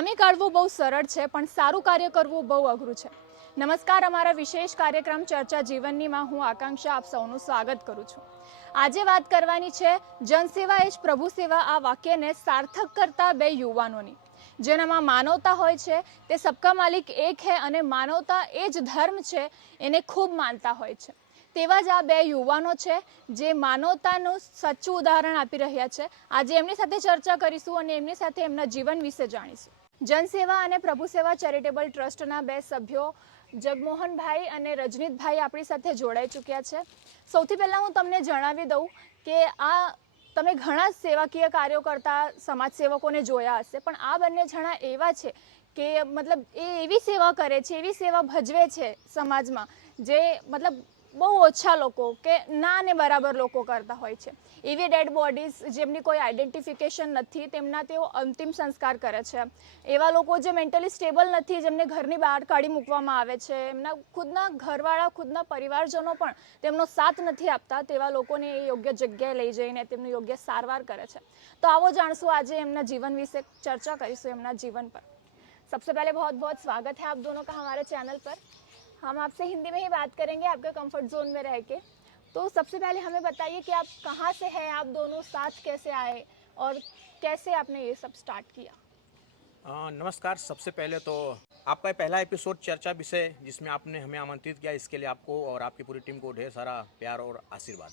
ખામી કાઢવું બહુ સરળ છે, પણ સારું કાર્ય કરવું બહુ અઘરું છે. નમસ્કાર, અમારા વિશેષ કાર્યક્રમ ચર્ચા જીવનનીમાં હું આકાંક્ષા આપ સૌનું સ્વાગત કરું છું. આજે વાત કરવાની છે જનસેવા એ જ પ્રભુ સેવા આ વાક્યને સાર્થક કરતા બે યુવાનોની, જેનામાં માનવતા હોય છે. તે સબકા માલિક એક હૈ અને માનવતા એ જ ધર્મ છે, એને ખૂબ માનતા હોય છે. તેવા જ આ બે યુવાનો છે જે માનવતાનું સાચું ઉદાહરણ આપી રહ્યા છે. આજે એમની સાથે ચર્ચા કરીશું અને એમની સાથે એમના જીવન વિશે જાણીશું. જનસેવા અને પ્રભુ સેવા ચેરિટેબલ ટ્રસ્ટના બે સભ્યો જગમોહનભાઈ અને રજનીતભાઈ આપણી સાથે જોડાઈ ચૂક્યા છે. સૌથી પહેલાં હું તમને જણાવી દઉં કે તમે ઘણા સેવાકીય કાર્યો કરતા સમાજસેવકોને જોયા હશે, પણ આ બંને જણા એવા છે કે મતલબ એ એવી સેવા કરે છે, એવી સેવા ભજવે છે સમાજમાં, જે મતલબ બહુ ઓછા લોકો કે ના ને બરાબર લોકો કરતા હોય છે. એવી ડેડ બોડીઝ જેમની કોઈ આઈડેન્ટિફિકેશન નથી, તેમના તેઓ અંતિમ સંસ્કાર કરે છે. એવા લોકો જે મેન્ટલી સ્ટેબલ નથી, જેમને ઘરની બહાર કાઢી મૂકવામાં આવે છે, એમના ખુદના ઘરવાળા, ખુદના પરિવારજનો પણ તેમનો સાથ નથી આપતા, તેવા લોકોને એ યોગ્ય જગ્યાએ લઈ જઈને તેમનું યોગ્ય સારવાર કરે છે. તો આવો જાણશું, આજે એમના જીવન વિશે ચર્चा કરીશું, એમના जीवन पर. सबसे पहले बहुत बहुत स्वागत है आप दोनों का हमारे चैनल पर. हम आपसे हिंदी में ही बात करेंगे, आपके कंफर्ट जोन में रह के. तो सबसे पहले हमें बताइए कि आप कहाँ से हैं, आप दोनों साथ कैसे आए और कैसे आपने ये सब स्टार्ट किया. नमस्कार। सबसे पहले तो आपका पहला एपिसोड चर्चा विषय जिसमें आपने हमें आमंत्रित किया, इसके लिए आपको और आपकी पूरी टीम को ढेर सारा प्यार और आशीर्वाद.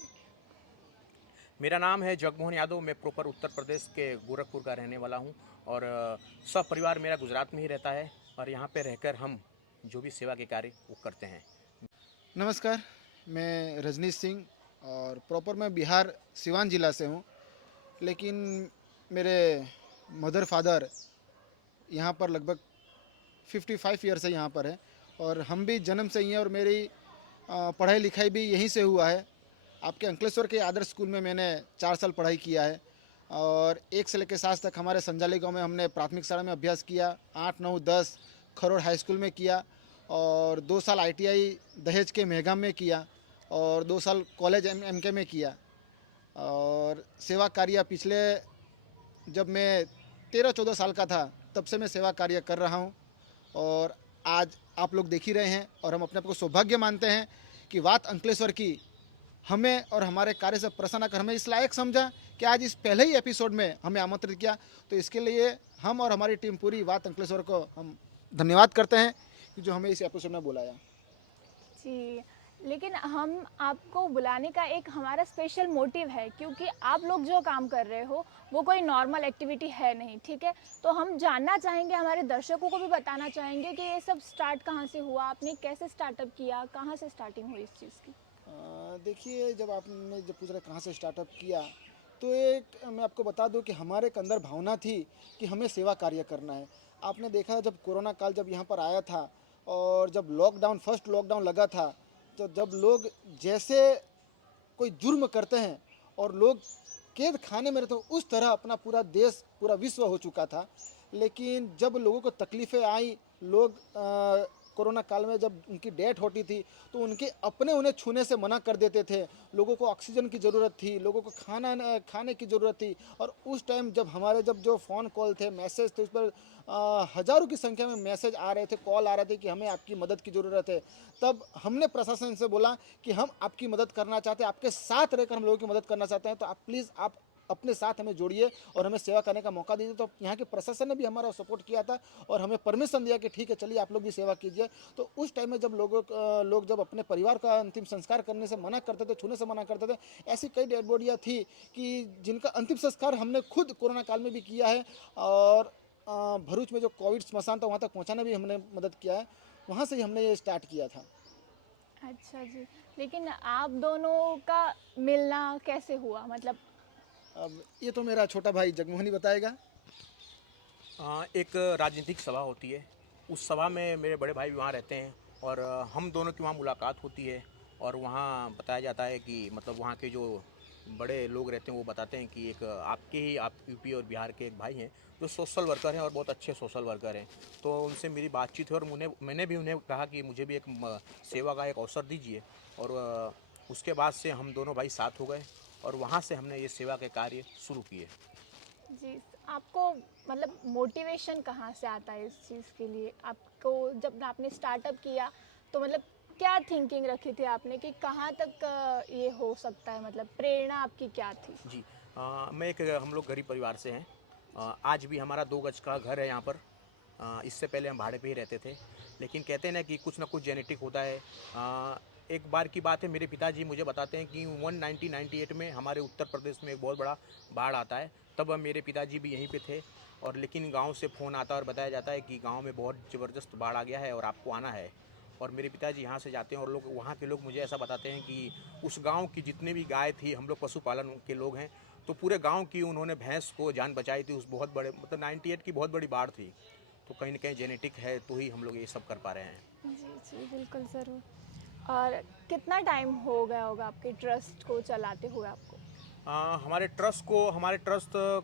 मेरा नाम है जगमोहन यादव. मैं प्रॉपर उत्तर प्रदेश के गोरखपुर का रहने वाला हूं और सब परिवार मेरा गुजरात में ही रहता है और यहां पे रहकर हम जो भी सेवा के कार्य वो करते हैं. नमस्कार, मैं रजनीश सिंह और प्रॉपर मैं बिहार सिवान ज़िला से हूँ, लेकिन मेरे मदर फादर यहाँ पर लगभग 55 ईयर से यहाँ पर है और हम भी जन्म से ही हैं और मेरी पढ़ाई लिखाई भी यहीं से हुआ है. आपके अंकलेश्वर के आदर्श स्कूल में मैंने 4 साल पढ़ाई किया है और 1 से लेकर 7 तक हमारे संजाली गांव में हमने प्राथमिक शाला में अभ्यास किया. 8, 9, 10 खरोड़ हाई स्कूल में किया और 2 साल ITI दहेज के मेहगाम में किया और 2 साल कॉलेज MK में किया. और सेवा कार्य पिछले जब मैं 13-14 साल का था तब से मैं सेवा कार्य कर रहा हूं और आज आप लोग देख ही रहे हैं और हम अपने आप को सौभाग्य मानते हैं कि वात अंकलेश्वर की हमें और हमारे कार्य से प्रसन्न कर हमें इस लायक समझा कि आज इस पहले ही एपिसोड में हमें आमंत्रित किया. तो इसके लिए हम और हमारी टीम पूरी वात अंकलेश्वर को हम धन्यवाद करते हैं कि जो हमें इस एपिसोड में बुलाया. जी, लेकिन हम आपको बुलाने का एक हमारा स्पेशल मोटिव है, क्योंकि आप लोग जो काम कर रहे हो वो कोई नॉर्मल एक्टिविटी है नहीं, ठीक है. तो हम जानना चाहेंगे, हमारे दर्शकों को भी बताना चाहेंगे कि ये सब स्टार्ट कहाँ से हुआ, आपने कैसे स्टार्टअप किया, कहाँ से स्टार्टिंग हुई इस चीज़ की. देखिए, जब आपने जब पूछ रहे कहाँ से स्टार्टअप किया, तो एक मैं आपको बता दूं कि हमारे एक अंदर भावना थी कि हमें सेवा कार्य करना है. आपने देखा जब कोरोना काल जब यहाँ पर आया था और जब लॉकडाउन फर्स्ट लॉकडाउन लगा था, तो जब लोग जैसे कोई जुर्म करते हैं और लोग कैद खाने में रहते हैं, उस तरह अपना पूरा देश पूरा विश्व हो चुका था. लेकिन जब लोगों को तकलीफ़ें आई, लोग कोरोना काल में जब उनकी डेथ होती थी तो उनके अपने उन्हें छूने से मना कर देते थे. लोगों को ऑक्सीजन की ज़रूरत थी, लोगों को खाने की ज़रूरत थी और उस टाइम जब हमारे जब जो फ़ोन कॉल थे, मैसेज थे, उस पर हज़ारों की संख्या में मैसेज आ रहे थे, कॉल आ रहे थे कि हमें आपकी मदद की ज़रूरत है. तब हमने प्रशासन से बोला कि हम आपकी मदद करना चाहते हैं, आपके साथ रहकर हम लोगों की मदद करना चाहते हैं, तो आप प्लीज़ आप अपने साथ हमें जोड़िए और हमें सेवा करने का मौका दीजिए. तो यहाँ के प्रशासन ने भी हमारा सपोर्ट किया था और हमें परमिशन दिया कि ठीक है, चलिए आप लोग भी सेवा कीजिए. तो उस टाइम में जब लोग जब अपने परिवार का अंतिम संस्कार करने से मना करते थे, छूने से मना करते थे, ऐसी कई डेड बॉडियाँ थी कि जिनका अंतिम संस्कार हमने खुद कोरोना काल में भी किया है और भरूच में जो कोविड स्मशान था वहाँ तक पहुँचाने भी हमने मदद किया है. वहाँ से ही हमने ये स्टार्ट किया था. अच्छा जी, लेकिन आप दोनों का मिलना कैसे हुआ, मतलब. अब ये तो मेरा छोटा भाई जगमोहन ही बताएगा. एक राजनीतिक सभा होती है, उस सभा में मेरे बड़े भाई भी वहाँ रहते हैं और हम दोनों की वहाँ मुलाकात होती है और वहाँ बताया जाता है कि मतलब वहाँ के जो बड़े लोग रहते हैं वो बताते हैं कि आप यूपी और बिहार के एक भाई हैं जो सोशल वर्कर हैं और बहुत अच्छे सोशल वर्कर हैं. तो उनसे मेरी बातचीत हुई और मैंने भी उन्हें कहा कि मुझे भी एक सेवा का एक अवसर दीजिए और उसके बाद से हम दोनों भाई साथ हो गए और वहाँ से हमने ये सेवा के कार्य शुरू किए. जी, आपको मतलब मोटिवेशन कहाँ से आता है इस चीज़ के लिए? आपको जब आपने स्टार्टअप किया तो मतलब क्या थिंकिंग रखी थी आपने कि कहाँ तक ये हो सकता है, मतलब प्रेरणा आपकी क्या थी? जी। मैं एक हम लोग गरीब परिवार से हैं। आज भी हमारा 2 गज का घर है यहाँ पर। इससे पहले हम भाड़े पे ही रहते थे। लेकिन कहते हैं ना कि कुछ ना कुछ जेनेटिक होता है। एक बार की बात है, मेरे पिताजी मुझे बताते हैं कि 1998 में हमारे उत्तर प्रदेश में एक बहुत बड़ा बाढ़ आता है। तब मेरे पिताजी भी यहीं पे थे, और लेकिन गाँव से फ़ोन आता है और बताया जाता है कि गाँव में बहुत ज़बरदस्त बाढ़ आ गया है और आपको आना है। और मेरे पिताजी यहाँ से जाते हैं, और लोग वहाँ के लोग मुझे ऐसा बताते हैं कि उस गांव की जितने भी गाय थी, हम लोग पशुपालन के लोग हैं, तो पूरे गांव की उन्होंने भैंस को जान बचाई थी उस बहुत बड़े, मतलब 98 की बहुत बड़ी बाढ़ थी। तो कहीं ना कहीं जेनेटिक है, तो ही हम लोग ये सब कर पा रहे हैं। जी जी बिल्कुल ज़रूर। और कितना टाइम हो गया होगा आपके ट्रस्ट को चलाते हुए आपको? हमारे ट्रस्ट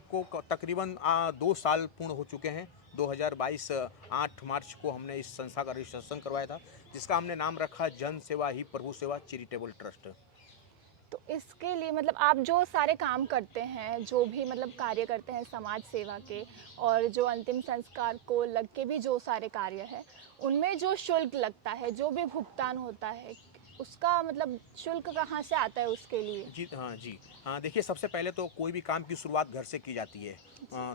को तकरीबन 2 साल पूर्ण हो चुके हैं। 2022 8 मार्च को हमने इस संस्था का रजिस्ट्रेशन करवाया था, जिसका हमने नाम रखा जन सेवा ही प्रभु सेवा चैरिटेबल ट्रस्ट। तो इसके लिए मतलब आप जो सारे काम करते हैं, जो भी मतलब कार्य करते हैं समाज सेवा के, और जो अंतिम संस्कार को लग के भी जो सारे कार्य है, उनमें जो शुल्क लगता है, जो भी भुगतान होता है, उसका मतलब शुल्क कहाँ से आता है उसके लिए? जी हाँ जी। हाँ, देखिए, सबसे पहले तो कोई भी काम की शुरुआत घर से की जाती है।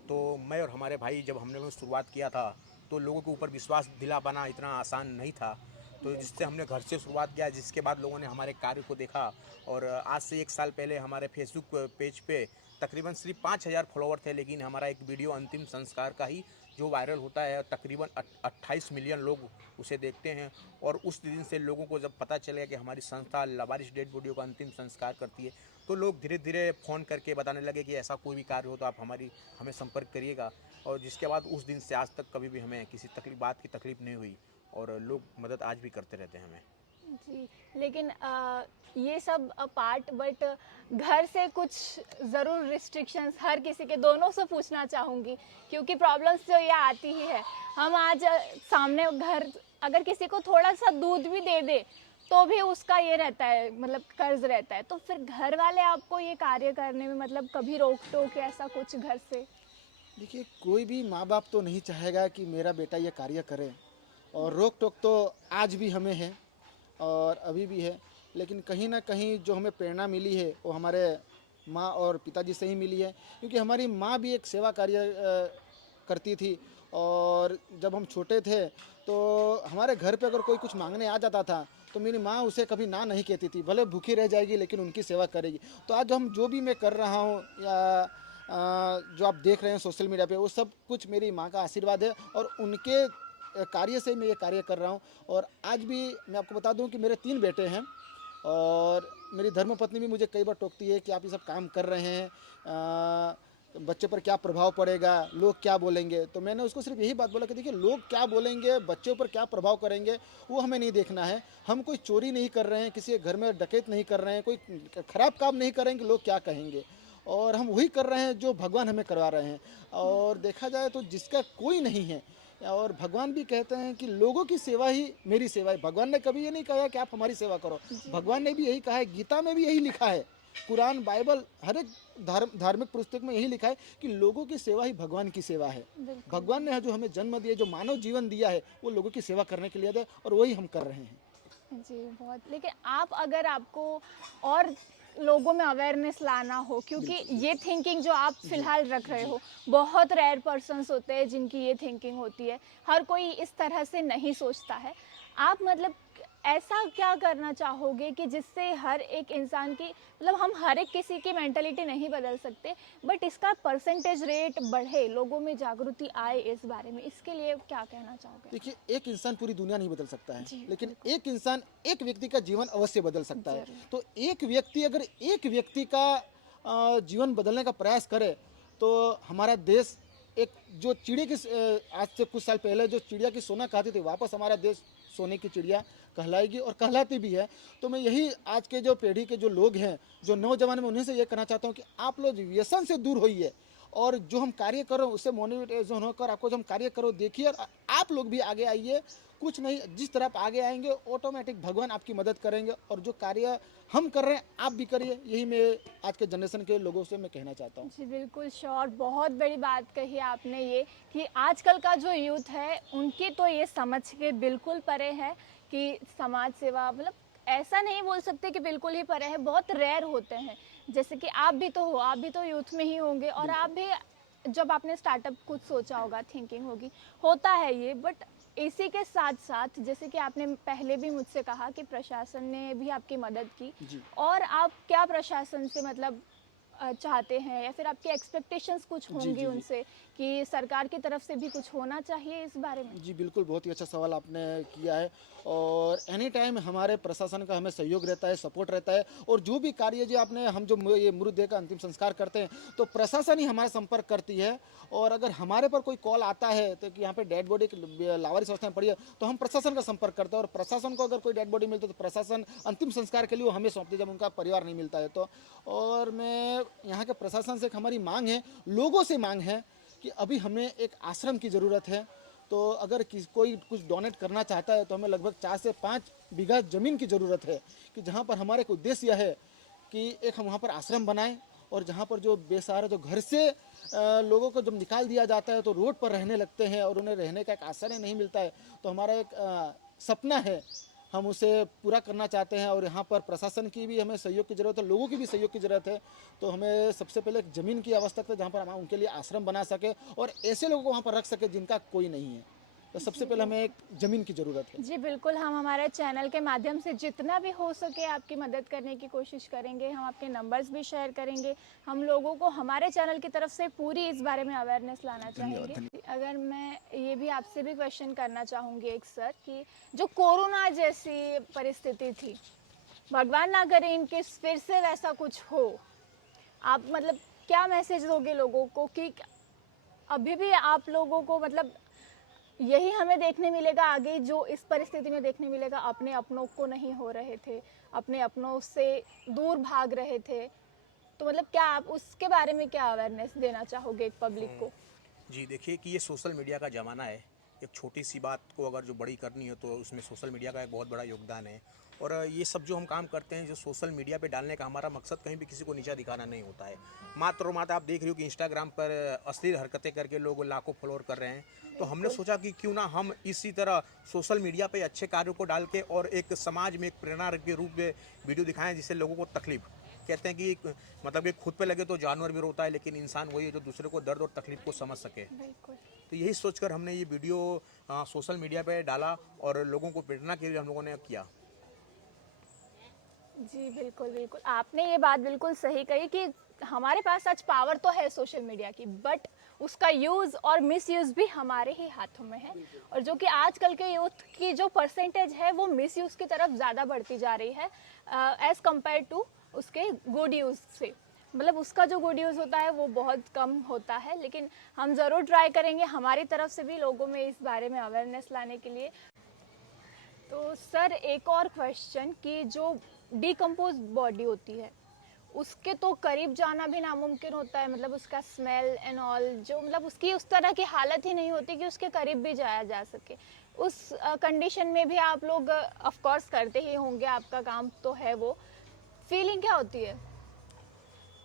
तो मैं और हमारे भाई जब हमने वो शुरुआत किया था, तो लोगों के ऊपर विश्वास दिला पाना इतना आसान नहीं था। तो जिससे हमने घर से शुरुआत किया, जिसके बाद लोगों ने हमारे कार्य को देखा, और आज से 1 साल पहले हमारे फेसबुक पेज पे तकरीबन सिर्फ 5,000 फॉलोवर थे, लेकिन हमारा एक वीडियो अंतिम संस्कार का ही जो वायरल होता है, तकरीबन 28 मिलियन लोग उसे देखते हैं। और उस दिन से लोगों को जब पता चलेगा कि हमारी संस्था लावारिस डेड बॉडियों का अंतिम संस्कार करती है, तो लोग धीरे धीरे फ़ोन करके बताने लगे कि ऐसा कोई भी कार्य हो तो आप हमें संपर्क करिएगा। और जिसके बाद उस दिन से आज तक कभी भी हमें किसी बात की तकलीफ़ नहीं हुई, और लोग मदद आज भी करते रहते हैं हमें। जी, लेकिन ये सब पार्ट, बट घर से कुछ ज़रूर रिस्ट्रिक्शंस हर किसी के, दोनों से पूछना चाहूँगी, क्योंकि प्रॉब्लम्स तो ये आती ही है। हम आज सामने घर अगर किसी को थोड़ा सा दूध भी दे दे तो भी उसका ये रहता है, मतलब कर्ज रहता है। तो फिर घर वाले आपको ये कार्य करने में मतलब कभी रोक टोक ऐसा कुछ घर से? देखिए, कोई भी माँ बाप तो नहीं चाहेगा कि मेरा बेटा ये कार्य करे, और रोक टोक तो आज भी हमें है और अभी भी है। लेकिन कहीं ना कहीं जो हमें प्रेरणा मिली है वो हमारे माँ और पिताजी से ही मिली है, क्योंकि हमारी माँ भी एक सेवा कार्य करती थी। और जब हम छोटे थे तो हमारे घर पे अगर कोई कुछ मांगने आ जाता था तो मेरी माँ उसे कभी ना नहीं कहती थी, भले भूखी रह जाएगी लेकिन उनकी सेवा करेगी। तो आज हम जो भी मैं कर रहा हूँ, या जो आप देख रहे हैं सोशल मीडिया पे, वो सब कुछ मेरी माँ का आशीर्वाद है, और उनके कार्य से मैं ये कार्य कर रहा हूँ। और आज भी मैं आपको बता दूं कि मेरे 3 बेटे हैं, और मेरी धर्मपत्नी भी मुझे कई बार टोकती है कि आप ये सब काम कर रहे हैं, बच्चे पर क्या प्रभाव पड़ेगा, लोग क्या बोलेंगे। तो मैंने उसको सिर्फ यही बात बोला कि देखिए, लोग क्या बोलेंगे, बच्चों पर क्या प्रभाव करेंगे, वो हमें नहीं देखना है। हम कोई चोरी नहीं कर रहे हैं, किसी के घर में डकैत नहीं कर रहे हैं, कोई ख़राब काम नहीं कर रहे हैं कि लोग क्या कहेंगे। और हम वही कर रहे हैं जो भगवान हमें करवा रहे हैं। और देखा जाए तो जिसका कोई नहीं है, और भगवान भी कहते हैं कि लोगों की सेवा ही मेरी सेवा है। भगवान ने कभी ये नहीं कहा कि आप हमारी सेवा करो, भगवान ने भी यही कहा है, गीता में भी यही लिखा है, कुरान, बाइबल, हर एक धार्मिक पुस्तक में यही लिखा है कि लोगों की सेवा ही भगवान की सेवा है। बिल्कुल। भगवान ने जो हमें जन्म दिया, जो मानव जीवन दिया है, वो लोगों की सेवा करने के लिए है, और वही हम कर रहे हैं। जी, बहुत। लेकिन आप, अगर आपको और लोगों में अवेयरनेस लाना हो, क्योंकि ये थिंकिंग जो आप फिलहाल रख रहे हो, बहुत रेयर पर्सन्स होते हैं जिनकी ये थिंकिंग होती है, हर कोई इस तरह से नहीं सोचता है। आप मतलब ऐसा क्या करना चाहोगे कि जिससे हर एक इंसान की, मतलब हम हर एक किसी की मेंटलिटी नहीं बदल सकते, बट इसका परसेंटेज रेट बढ़े, लोगों में जागृति आए इस बारे में, इसके लिए क्या कहना चाहोगे? देखिए, एक इंसान पूरी दुनिया नहीं बदल सकता है, जी, लेकिन एक इंसान, एक व्यक्ति का जीवन अवश्य बदल सकता है। जरूर। तो एक व्यक्ति अगर एक व्यक्ति का जीवन बदलने का प्रयास करे, तो हमारा देश, एक जो चिड़िया की आज से कुछ साल पहले जो चिड़िया की सोना खाती थी, वापस हमारा देश सोने की चिड़िया कहलाएगी, और कहलाती भी है। तो मैं यही आज के जो पीढ़ी के जो लोग हैं, जो नौजवान, में उन्हें से ये कहना चाहता हूँ कि आप लोग व्यसन से दूर होइए, और जो हम कार्य कर रहे हैं उससे मोटिवेशन होकर आपको जो हम कार्य करो देखिए, और आप लोग भी आगे आइए। कुछ नहीं, जिस तरह आप आगे आएंगे ऑटोमेटिक भगवान आपकी मदद करेंगे, और जो कार्य हम कर रहे हैं आप भी करिए, यही मैं आज के जनरेशन के लोगों से मैं कहना चाहता हूँ। जी बिल्कुल श्योर, बहुत बड़ी बात कही आपने ये कि आजकल का जो यूथ है उनकी तो ये समझ के बिल्कुल परे है कि समाज सेवा मतलब ऐसा नहीं बोल सकते कि बिल्कुल ही परे है, बहुत रेयर होते हैं। जैसे कि आप भी तो हो, आप भी तो यूथ में ही होंगे और आप भी जब आपने स्टार्टअप कुछ सोचा होगा, थिंकिंग होगी, होता है ये। बट इसी के साथ साथ जैसे कि आपने पहले भी मुझसे कहा कि प्रशासन ने भी आपकी मदद की, जी और आप क्या प्रशासन से मतलब चाहते हैं, या फिर आपके एक्सपेक्टेशंस कुछ जी होंगी जी जी उनसे कि सरकार की तरफ से भी कुछ होना चाहिए इस बारे में? जी बिल्कुल, बहुत ही अच्छा सवाल आपने किया है। और एनी टाइम हमारे प्रशासन का हमें सहयोग रहता है, सपोर्ट रहता है। और जो भी कार्य जो आपने हम जो ये मृतदेह का अंतिम संस्कार करते हैं तो प्रशासन ही हमारा संपर्क करती है। और अगर हमारे पर कोई कॉल आता है तो कि यहाँ पे डेड बॉडी लावारिस अवस्था में पड़ी है तो हम प्रशासन का संपर्क करते हैं, और प्रशासन को अगर कोई डेड बॉडी मिलती है तो प्रशासन अंतिम संस्कार के लिए वो हमें सौंपती है जब उनका परिवार नहीं मिलता है तो। और मैं यहाँ के प्रशासन से एक हमारी मांग है, लोगों से मांग है कि अभी हमें एक आश्रम की ज़रूरत है। तो अगर कोई कुछ डोनेट करना चाहता है तो हमें लगभग 4 से 5 बीघा ज़मीन की ज़रूरत है, कि जहाँ पर हमारा एक उद्देश्य यह है कि एक हम वहाँ पर आश्रम बनाएं, और जहाँ पर जो बेसहारा जो घर से लोगों को जब निकाल दिया जाता है तो रोड पर रहने लगते हैं और उन्हें रहने का एक आश्रय नहीं मिलता है, तो हमारा एक सपना है, हम उसे पूरा करना चाहते हैं। और यहाँ पर प्रशासन की भी हमें सहयोग की ज़रूरत है, लोगों की भी सहयोग की ज़रूरत है। तो हमें सबसे पहले एक ज़मीन की आवश्यकता है जहाँ पर हम उनके लिए आश्रम बना सके और ऐसे लोगों को वहाँ पर रख सके जिनका कोई नहीं है। तो सबसे पहले हमें एक ज़मीन की ज़रूरत है। जी बिल्कुल, हम हमारे चैनल के माध्यम से जितना भी हो सके आपकी मदद करने की कोशिश करेंगे। हम आपके नंबर्स भी शेयर करेंगे। हम लोगों को हमारे चैनल की तरफ से पूरी इस बारे में अवेयरनेस लाना धन्यवाद। चाहेंगे। अगर मैं ये भी आपसे भी क्वेश्चन करना चाहूँगी एक सर, कि जो कोरोना जैसी परिस्थिति थी, भगवान ना करे इनके फिर से वैसा कुछ हो, आप मतलब क्या मैसेज दोगे लोगों को कि अभी भी आप लोगों को मतलब यही हमें देखने मिलेगा आगे, जो इस परिस्थिति में देखने मिलेगा, अपने अपनों को नहीं हो रहे थे, अपने अपनों से दूर भाग रहे थे, तो मतलब क्या आप उसके बारे में क्या अवेयरनेस देना चाहोगे एक पब्लिक को? जी देखिए कि ये सोशल मीडिया का ज़माना है। एक छोटी सी बात को अगर जो बड़ी करनी हो तो उसमें सोशल मीडिया का एक बहुत बड़ा योगदान है। और ये सब जो हम काम करते हैं, जो सोशल मीडिया पे डालने का हमारा मकसद कहीं भी किसी को नीचा दिखाना नहीं होता है। मात्र और मात्र आप देख रहे हो कि इंस्टाग्राम पर अश्लील हरकतें करके लोग लाखों फॉलोअर कर रहे हैं। तो हमने सोचा कि क्यों ना हम इसी तरह सोशल मीडिया पे अच्छे कार्यों को डाल के और एक समाज में एक प्रेरणा के रूप में वीडियो दिखाएं, जिससे लोगों को तकलीफ, कहते हैं कि मतलब कि खुद पे लगे तो जानवर भी रोता है, लेकिन इंसान वही है जो दूसरे को दर्द और तकलीफ को समझ सके। बिल्कुल। तो यही सोचकर हमने ये वीडियो सोशल मीडिया पे डाला और लोगों को प्रेरणा के लिए हम लोगों ने किया। जी बिल्कुल बिल्कुल, आपने ये बात बिल्कुल सही कही कि हमारे पास आज पावर तो है सोशल मीडिया की, बट उसका यूज़ और मिसयूज़ भी हमारे ही हाथों में है। और जो कि आजकल के यूथ की जो परसेंटेज है वो मिसयूज़ की तरफ ज़्यादा बढ़ती जा रही है एज़ कम्पेयर टू उसके गुड यूज़ से। मतलब उसका जो गुड यूज़ होता है वो बहुत कम होता है, लेकिन हम ज़रूर ट्राई करेंगे हमारी तरफ से भी लोगों में इस बारे में अवेयरनेस लाने के लिए। तो सर एक और क्वेश्चन, कि जो डिकम्पोज बॉडी होती है उसके तो करीब जाना भी नामुमकिन होता है, मतलब उसका स्मेल एंड ऑल, जो मतलब उसकी उस तरह की हालत ही नहीं होती कि उसके करीब भी जाया जा सके। उस कंडीशन में भी आप लोग ऑफ कोर्स करते ही होंगे, आपका काम तो है वो, फीलिंग क्या होती है?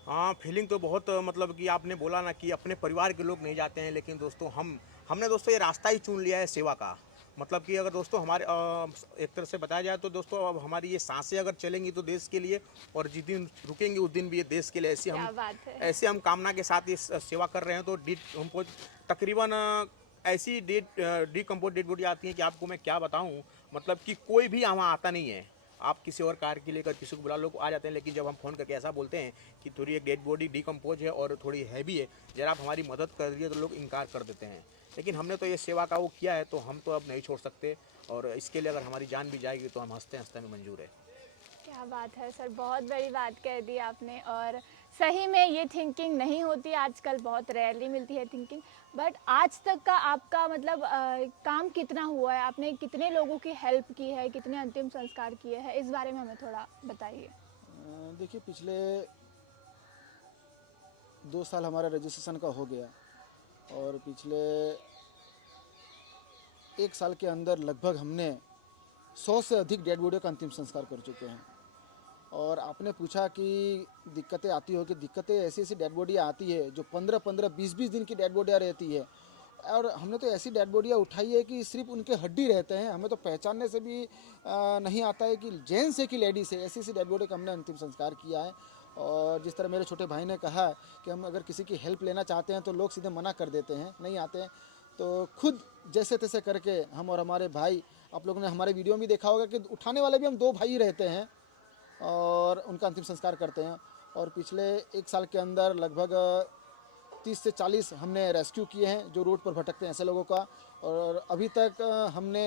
हाँ, फीलिंग तो बहुत मतलब कि आपने बोला ना कि अपने परिवार के लोग नहीं जाते हैं, लेकिन दोस्तों हमने दोस्तों ये रास्ता ही चुन लिया है सेवा का। मतलब कि अगर दोस्तों हमारे एक तरह से बताया जाए तो दोस्तों अब हमारी ये सांसें अगर चलेंगी तो देश के लिए, और जिस दिन रुकेंगी उस दिन भी ये देश के लिए। क्या बात है। ऐसे हम कामना के साथ ये सेवा कर रहे हैं। तो हमको तकरीबन ऐसी डिकम्पोज डेड बॉडी आती है कि आपको मैं क्या बताऊं, मतलब कि कोई भी वहाँ आता नहीं है। आप किसी और कार के लिए अगर किसी को बुला लो आ जाते हैं, लेकिन जब हम फ़ोन करके ऐसा बोलते हैं कि थोड़ी एक डेड बॉडी डिकम्पोज है और थोड़ी हैवी है, जरा आप हमारी मदद कर दीजिए, तो लोग इनकार कर देते हैं। लेकिन हमने तो ये सेवा का वो किया है तो हम तो अब नहीं छोड़ सकते, और इसके लिए अगर हमारी जान भी जाएगी तो हम हंसते हंसते में मंजूर है। क्या बात है सर, बहुत बड़ी बात कह दी आपने। और सही में ये थिंकिंग नहीं होती आजकल, बहुत रेयरली मिलती है थिंकिंग। बट आज तक का आपका मतलब काम कितना हुआ है, आपने कितने लोगों की हेल्प की है, कितने अंतिम संस्कार किए हैं, इस बारे में हमें थोड़ा बताइए। देखिए पिछले 2 साल हमारा रजिस्ट्रेशन का हो गया और पिछले 1 साल के अंदर लगभग हमने 100 से अधिक डेड बॉडी का अंतिम संस्कार कर चुके हैं। और आपने पूछा कि दिक्कतें आती हो, कि दिक्कतें ऐसी ऐसी डेड बॉडियाँ आती है जो 15-15, 20-20 दिन की डेड बॉडियाँ रहती है। और हमने तो ऐसी डेड बॉडियाँ उठाई है कि सिर्फ उनके हड्डी रहते हैं, हमें तो पहचानने से भी नहीं आता है कि जेंट्स है कि लेडीज़ है। ऐसी ऐसी डेड बॉडी का हमने अंतिम संस्कार किया है। और जिस तरह मेरे छोटे भाई ने कहा कि हम अगर किसी की हेल्प लेना चाहते हैं तो लोग सीधे मना कर देते हैं, नहीं आते हैं। तो खुद जैसे तैसे करके हम और हमारे भाई, आप लोगों ने हमारे वीडियो में भी देखा होगा कि उठाने वाले भी हम 2 भाई रहते हैं और उनका अंतिम संस्कार करते हैं। और पिछले 1 साल के अंदर लगभग 30 से 40 हमने रेस्क्यू किए हैं जो रोड पर भटकते हैं ऐसे लोगों का। और अभी तक हमने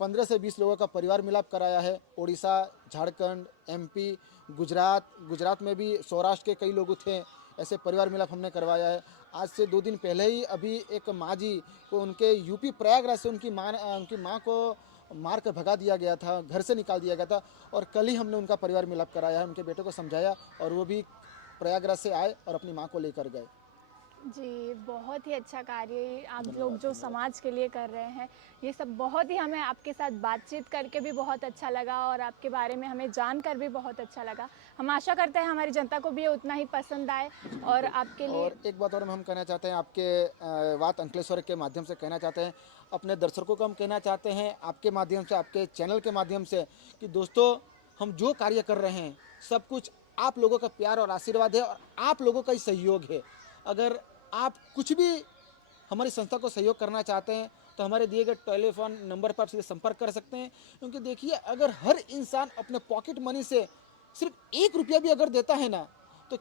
15 से 20 लोगों का परिवार मिलाप कराया है। उड़ीसा, झारखंड, एमपी, गुजरात में भी सौराष्ट्र के कई लोग थे, ऐसे परिवार मिलाप हमने करवाया है। आज से 2 दिन पहले ही अभी एक माँ जी को उनके यूपी प्रयागराज से उनकी माँ को मार कर भगा दिया गया था, घर से निकाल दिया गया था। और कल ही हमने उनका परिवार मिलाप कराया है, उनके बेटे को समझाया और वो भी प्रयागराज से आए और अपनी माँ को लेकर गए। जी, बहुत ही अच्छा कार्य आप लोग जो समाज के लिए कर रहे हैं, ये सब बहुत ही हमें आपके साथ बातचीत करके भी बहुत अच्छा लगा और आपके बारे में हमें जानकर भी बहुत अच्छा लगा। हम आशा करते हैं हमारी जनता को भी ये उतना ही पसंद आए और आपके लिए। और एक बात और हम कहना चाहते हैं, आपके बात अंकलेश्वर के माध्यम से कहना चाहते हैं, अपने दर्शकों को हम कहना चाहते हैं आपके माध्यम से, आपके चैनल के माध्यम से, कि दोस्तों हम जो कार्य कर रहे हैं सब कुछ आप लोगों का प्यार और आशीर्वाद है और आप लोगों का ही सहयोग है। अगर आप कुछ भी हमारी संस्था को सहयोग करना चाहते हैं तो हमारे दिए गए टेलीफोन नंबर पर सीधे संपर्क कर सकते हैं। क्योंकि देखिए, अगर हर इंसान अपने पॉकेट मनी से सिर्फ 1 रुपया भी अगर देता है ना, तो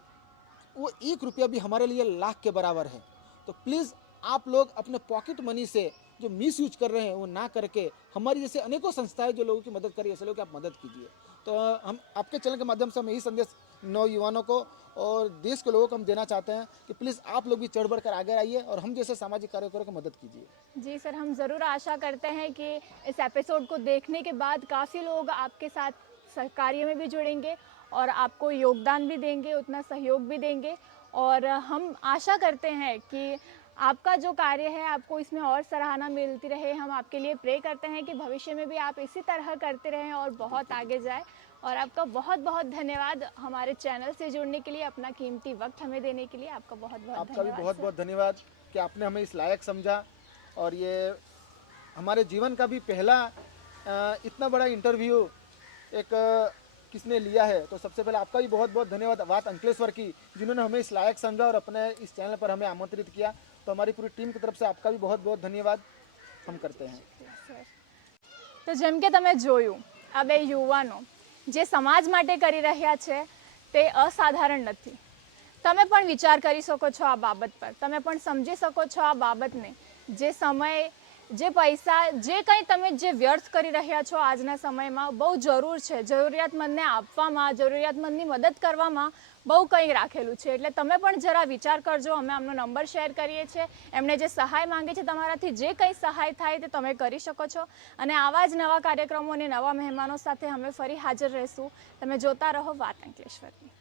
वो 1 रुपया भी हमारे लिए लाख के बराबर है। तो प्लीज़ आप लोग अपने पॉकेट मनी से जो मिस यूज कर रहे हैं वो ना करके, हमारी जैसे अनेकों संस्थाएं जो लोगों की मदद कर रही है, ऐसे लोगों की आप मदद कीजिए। तो हम आपके चैनल के माध्यम से हम यही संदेश नौयुवानों को और देश के लोगों को हम देना चाहते हैं कि प्लीज़ आप लोग भी चढ़ बढ़ कर आगे आइए और हम जैसे सामाजिक कार्यकर्ताओं को मदद कीजिए। जी सर, हम ज़रूर आशा करते हैं कि इस एपिसोड को देखने के बाद काफ़ी लोग आपके साथ कार्य में भी जुड़ेंगे और आपको योगदान भी देंगे, उतना सहयोग भी देंगे। और हम आशा करते हैं कि आपका जो कार्य है आपको इसमें और सराहना मिलती रहे। हम आपके लिए प्रे करते हैं कि भविष्य में भी आप इसी तरह करते रहें और बहुत आगे जाए। और आपका बहुत बहुत धन्यवाद हमारे चैनल से जुड़ने के लिए, अपना कीमती वक्त हमें देने के लिए। आपका बहुत बहुत आपका भी धन्यवाद बहुत सर। बहुत धन्यवाद कि आपने हमें इस लायक समझा। और ये हमारे जीवन का भी पहला इतना बड़ा इंटरव्यू एक किसने लिया है, तो सबसे पहले आपका भी बहुत बहुत धन्यवाद बात अंकलेश्वर की, जिन्होंने हमें इस लायक समझा और अपने इस चैनल पर हमें आमंत्रित किया। तो हमारी पूरी टीम की तरफ से आपका भी बहुत बहुत धन्यवाद हम करते हैं। તો જેમ કે તમે જોયું, આ બે યુવાનો જે સમાજ માટે કરી રહ્યા છે તે અસાધારણ નથી. તમે પણ વિચાર કરી શકો છો આ બાબત પર, તમે પણ સમજી શકો છો આ બાબતને. જે સમય, જે પૈસા, જે કંઈ તમે જે વ્યર્થ કરી રહ્યા છો આજના સમયમાં બહુ જરૂર છે. જરૂરિયાતમંદને આપવામાં, જરૂરિયાતમંદની મદદ કરવામાં બહુ કંઈ રાખેલું છે. એટલે તમે પણ જરા વિચાર કરજો. અમે આમનો નંબર શેર કરીએ છીએ. એમણે જે સહાય માંગે છે, તમારાથી જે કંઈ સહાય થાય તે તમે કરી શકો છો. અને આવા જ નવા કાર્યક્રમો અને નવા મહેમાનો સાથે અમે ફરી હાજર રહેશું. તમે જોતા રહો વાત અંકલેશ્વરની.